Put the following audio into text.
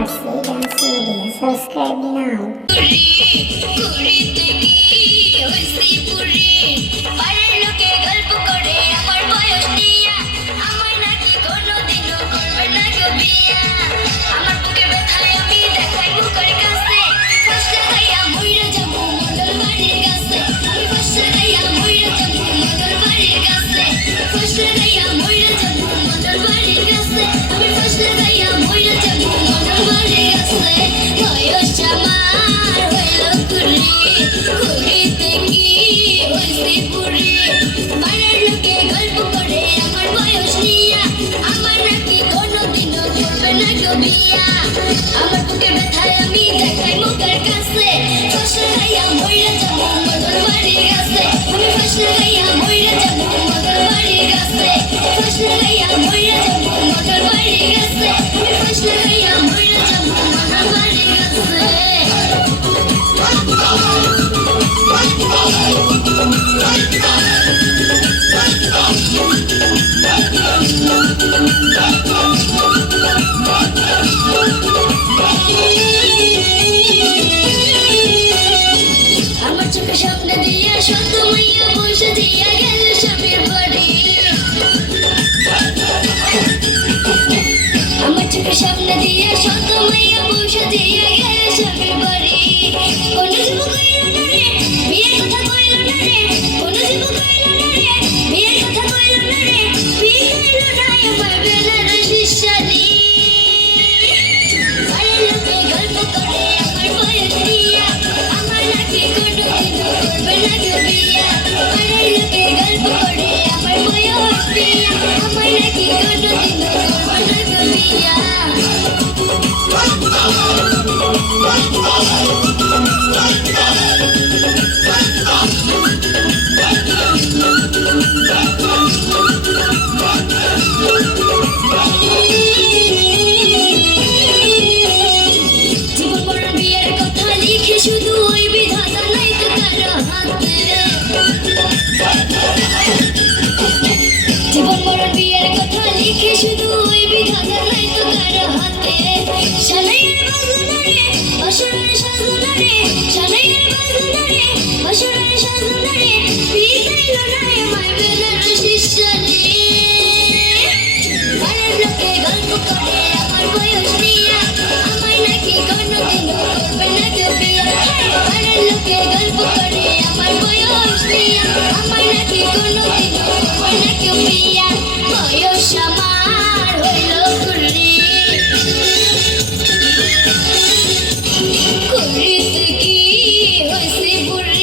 RC Dance Media. Subscribe now. আমার বুকে ব্যথায় আমি দেখাই মুখের কাছে ফাঁসে গাইয়া মইরা যাবো মধুর বাড়ির কাছে আমি ফাঁসে গাইয়া মইরা যাবো মধুর বাড়ির কাছে ফাঁসে গাইয়া মইরা যাবো মধুর বাড়ির কাছে আমি ফাঁসে গাইয়া মইরা যাবো মধুর বাড়ির কাছে স্বপ্ন দিয়া সত্য মাইয়া বসে দিয়া গেল স্বামীর বাড়ি আমার চোখে স্বপ্ন দিয়া সত্য মাইয়া বসে দিয়া গেল স্বামীর বাড়ি কোন জীব কইল না রে বিয়ের কথা কইল না রে কোন জীব কইল না রে বিয়ের কথা কইল না রে বিয়ে কইল না আমার বেলার শিশানি বাড়ির লোকে গল্প করে আমার বয়স দিয়া আমার নাকি কোনো করবে না কেউ বিয়া বাড়ির লোকে গল্প করে আমার বয়স দিয়া আমার নাকি কোনো করবে না কেউ বিয়া জীবন মরণ বিয়ের কথা লিখে শুধু ওই বিধাতা নাই তো কারো হাতে জীবন মরণ বিয়ের কথা লিখে শুধু ওই বিধাতা নাই তো কারো হাতে শালাইয়ের বাজনা রে অসুরের সাজনা রে শালাইয়ের বাজনা রে অসুরের সাজনা রে পিতাইল না আমার বেলার শিশানি বাড়ির লোকে গল্প করে আমার বয়স দিয়া আমায় নাকি কোনোদিন করবে না কেউ বিয়া বাড়ির লোকে গল্প করে আমার বয়স দিয়া আমায় নাকি কোনোদিন করবে না কেউ বিয়া বয়স আমার হইল কুড়ি কুড়িতে কি হইছে বুড়ি